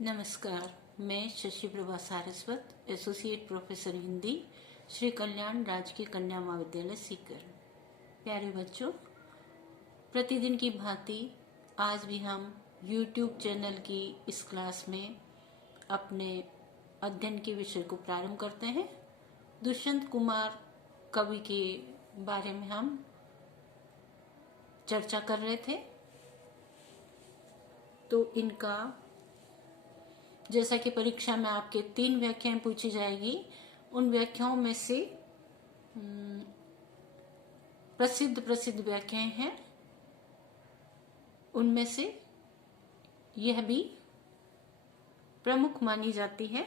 नमस्कार। मैं Shashi Prabha Saraswat, associate professor Hindi, Shri Kalyan राजकीय कन्या महाविद्यालय सीकर। प्यारे बच्चों, प्रतिदिन की भांति आज भी हम YouTube चैनल की इस क्लास में अपने अध्ययन के विषय को प्रारंभ करते हैं। दुष्यंत कुमार कवि के बारे में हम चर्चा कर रहे थे। तो इनका जैसा कि परीक्षा में आपके 3 व्याख्याएं पूछी जाएगी, उन व्याख्याओं में से प्रसिद्ध व्याख्याएं हैं, उनमें से यह भी प्रमुख मानी जाती है।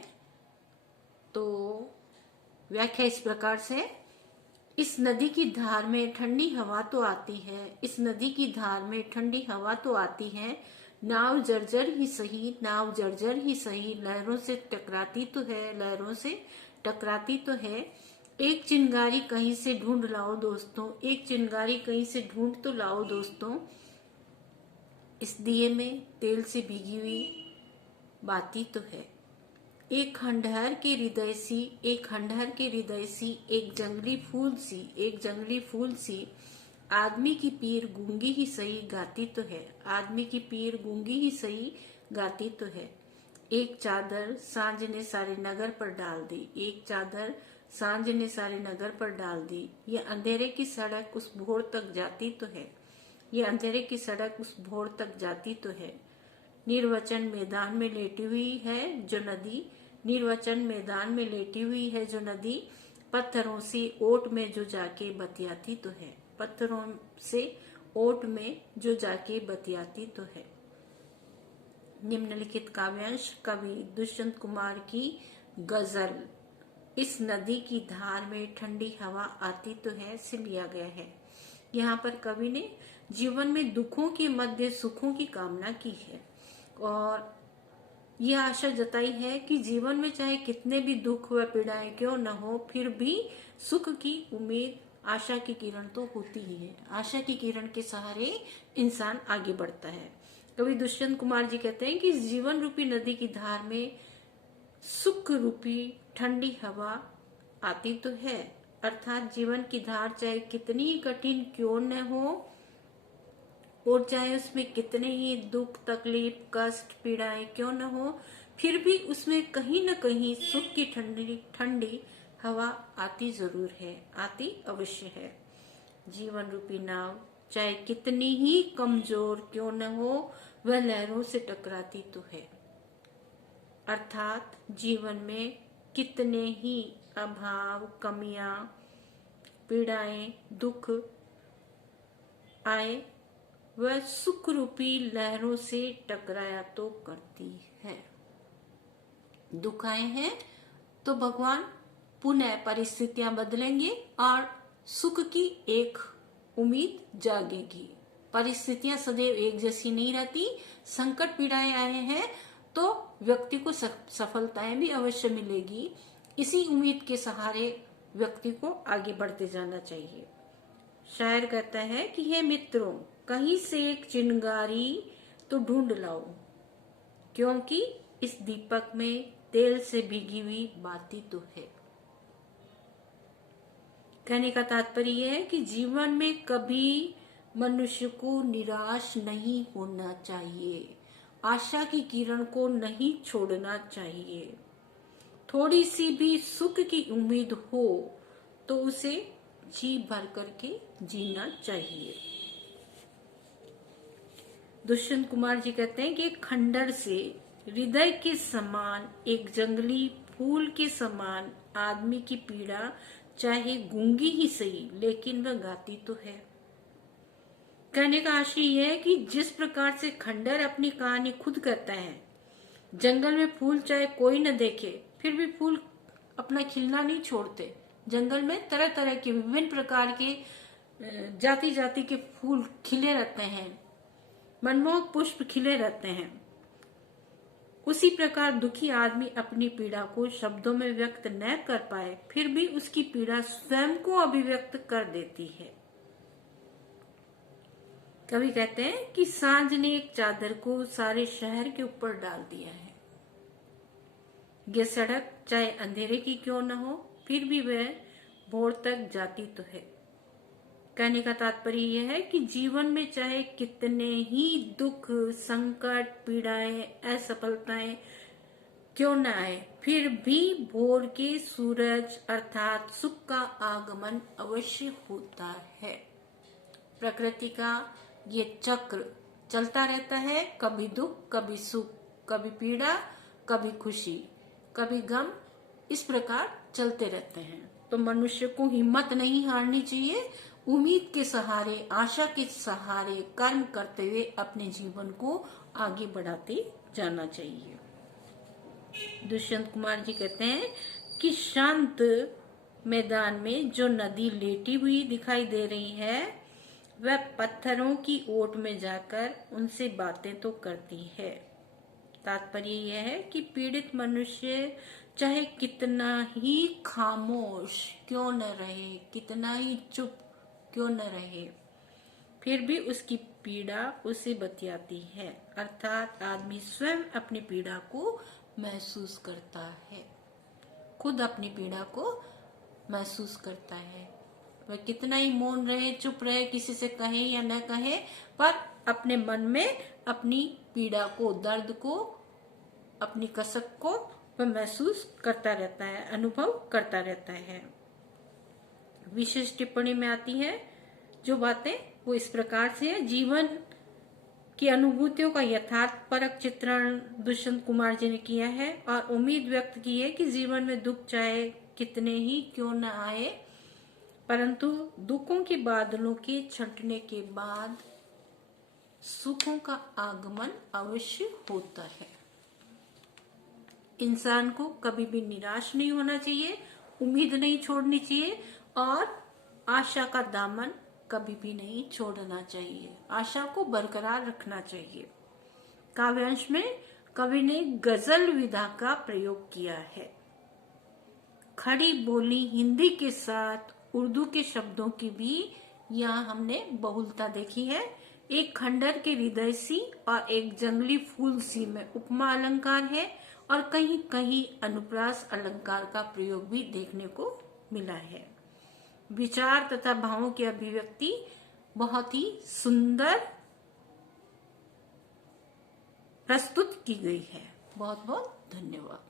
तो व्याख्या इस प्रकार से: इस नदी की धार में ठंडी हवा तो आती है, इस नदी की धार में ठंडी हवा तो आती है, नाव जर्जर ही सही, नाव जर्जर ही सही, लहरों से टकराती तो है, लहरों से टकराती तो है। एक चिंगारी कहीं से ढूंढ लाओ दोस्तों, एक चिंगारी कहीं से ढूंढ तो लाओ दोस्तों, इस दिए में तेल से भीगी हुई बाती तो है। एक खंडहर के हृदय सी, एक खंडहर के हृदय सी, एक जंगली फूल सी, एक जंगली फूल सी, आदमी की पीर गूंगी ही सही गाती तो है, आदमी की पीर गूंगी ही सही गाती तो है। एक चादर सांझ ने सारे नगर पर डाल दी, एक चादर सांझ ने सारे नगर पर डाल दी, ये अंधेरे की सड़क उस भोर तक जाती तो है, ये अंधेरे की सड़क उस भोर तक जाती तो है। निर्वचन मैदान में लेटी हुई है जो नदी, निर्वचन मैदान में लेटी हुई है जो नदी, पत्थरों से ओट में जो जाके बतियाती तो है, पत्थरों से ओट में जो जाके बतियाती तो है। निम्नलिखित काव्यांश कवि दुष्यंत कुमार की गजल इस नदी की धार में ठंडी हवा आती तो है से लिया गया है। यहाँ पर कवि ने जीवन में दुखों के मध्य सुखों की कामना की है और यह आशा जताई है कि जीवन में चाहे कितने भी दुख व पीड़ाएं क्यों न हो, फिर भी सुख की उम्मीद, आशा की किरण तो होती ही है। आशा की किरण के सहारे इंसान आगे बढ़ता है। कवि दुष्यंत कुमार जी कहते हैं कि जीवन रूपी नदी की धार में सुख रूपी ठंडी हवा आती तो है, अर्थात जीवन की धार चाहे कितनी कठिन क्यों न हो और चाहे उसमें कितने ही दुख, तकलीफ, कष्ट, पीड़ाएं क्यों न हो, फिर भी उसमें कहीं न कहीं सुख की ठंडी ठंडी हवा आती जरूर है, आती अवश्य है। जीवन रूपी नाव चाहे कितनी ही कमजोर क्यों न हो, वह लहरों से टकराती तो है, अर्थात जीवन में कितने ही अभाव, कमियां, पीड़ाएं, दुख आए, वह सुख रूपी लहरों से टकराया तो करती है। दुख आए हैं तो भगवान पुनः परिस्थितियां बदलेंगे और सुख की एक उम्मीद जागेगी। परिस्थितियां सदैव एक जैसी नहीं रहती। संकट पीड़ाएं आए हैं तो व्यक्ति को सफलताएं भी अवश्य मिलेगी। इसी उम्मीद के सहारे व्यक्ति को आगे बढ़ते जाना चाहिए। शायर कहता है कि हे मित्रों, कहीं से एक चिंगारी तो ढूंढ लाओ, क्योंकि इस दीपक में तेल से भीगी हुई बाती तो है। कहने का तात्पर्य है कि जीवन में कभी मनुष्य को निराश नहीं होना चाहिए, आशा की किरण को नहीं छोड़ना चाहिए। थोड़ी सी भी सुख की उम्मीद हो तो उसे जी भर करके जीना चाहिए। दुष्यंत कुमार जी कहते हैं कि खंडर से हृदय के समान, एक जंगली फूल के समान, आदमी की पीड़ा चाहे गूंगी ही सही, लेकिन वह गाती तो है। कहने का आशय यह है कि जिस प्रकार से खंडर अपनी कहानी खुद कहता है, जंगल में फूल चाहे कोई न देखे, फिर भी फूल अपना खिलना नहीं छोड़ते। जंगल में तरह तरह के विभिन्न प्रकार के जाति जाति के फूल खिले रहते हैं, मनमोहक पुष्प खिले रहते हैं। उसी प्रकार दुखी आदमी अपनी पीड़ा को शब्दों में व्यक्त न कर पाए, फिर भी उसकी पीड़ा स्वयं को अभिव्यक्त कर देती है। कवि कहते हैं कि सांझ ने एक चादर को सारे शहर के ऊपर डाल दिया है। ये सड़क चाहे अंधेरे की क्यों न हो, फिर भी वह भोर तक जाती तो है। कहने का तात्पर्य यह है कि जीवन में चाहे कितने ही दुख, संकट, पीड़ाएं, असफलताएं क्यों न आए, फिर भी भोर के सूरज अर्थात सुख का आगमन अवश्य होता है। प्रकृति का ये चक्र चलता रहता है, कभी दुख, कभी सुख, कभी पीड़ा, कभी खुशी, कभी गम, इस प्रकार चलते रहते हैं। तो मनुष्य को हिम्मत नहीं हारनी चाहिए, उम्मीद के सहारे, आशा के सहारे कर्म करते हुए अपने जीवन को आगे बढ़ाते जाना चाहिए। दुष्यंत कुमार जी कहते हैं कि शांत मैदान में जो नदी लेटी हुई दिखाई दे रही है, वह पत्थरों की ओट में जाकर उनसे बातें तो करती है। तात्पर्य यह है कि पीड़ित मनुष्य चाहे कितना ही खामोश क्यों न रहे, कितना ही चुप क्यों न रहे, फिर भी उसकी पीड़ा उसे बतियाती है। अर्थात आदमी स्वयं अपनी पीड़ा को महसूस करता है, खुद अपनी पीड़ा को महसूस करता है। वह कितना ही मौन रहे, चुप रहे, किसी से कहे या न कहे, पर अपने मन में अपनी पीड़ा को, दर्द को, अपनी कसक को वह महसूस करता रहता है, अनुभव करता रहता है। विशेष टिप्पणी में आती है जो बातें, वो इस प्रकार से है। जीवन की अनुभूतियों का यथार्थपरक चित्रण दुष्यंत कुमार जी ने किया है और उम्मीद व्यक्त की है कि जीवन में दुख चाहे कितने ही क्यों न आए, परंतु दुखों के बादलों के छंटने के बाद सुखों का आगमन अवश्य होता है। इंसान को कभी भी निराश नहीं होना चाहिए, उम्मीद नहीं छोड़नी चाहिए और आशा का दामन कभी भी नहीं छोड़ना चाहिए, आशा को बरकरार रखना चाहिए। काव्यांश में कवि ने गजल विधा का प्रयोग किया है। खड़ी बोली हिंदी के साथ उर्दू के शब्दों की भी यहाँ हमने बहुलता देखी है। एक खंडर के हृदय सी और एक जंगली फूल सी में उपमा अलंकार है और कहीं कहीं अनुप्रास अलंकार का प्रयोग भी देखने को मिला है। विचार तथा भावों की अभिव्यक्ति बहुत ही सुंदर प्रस्तुत की गई है। बहुत बहुत धन्यवाद।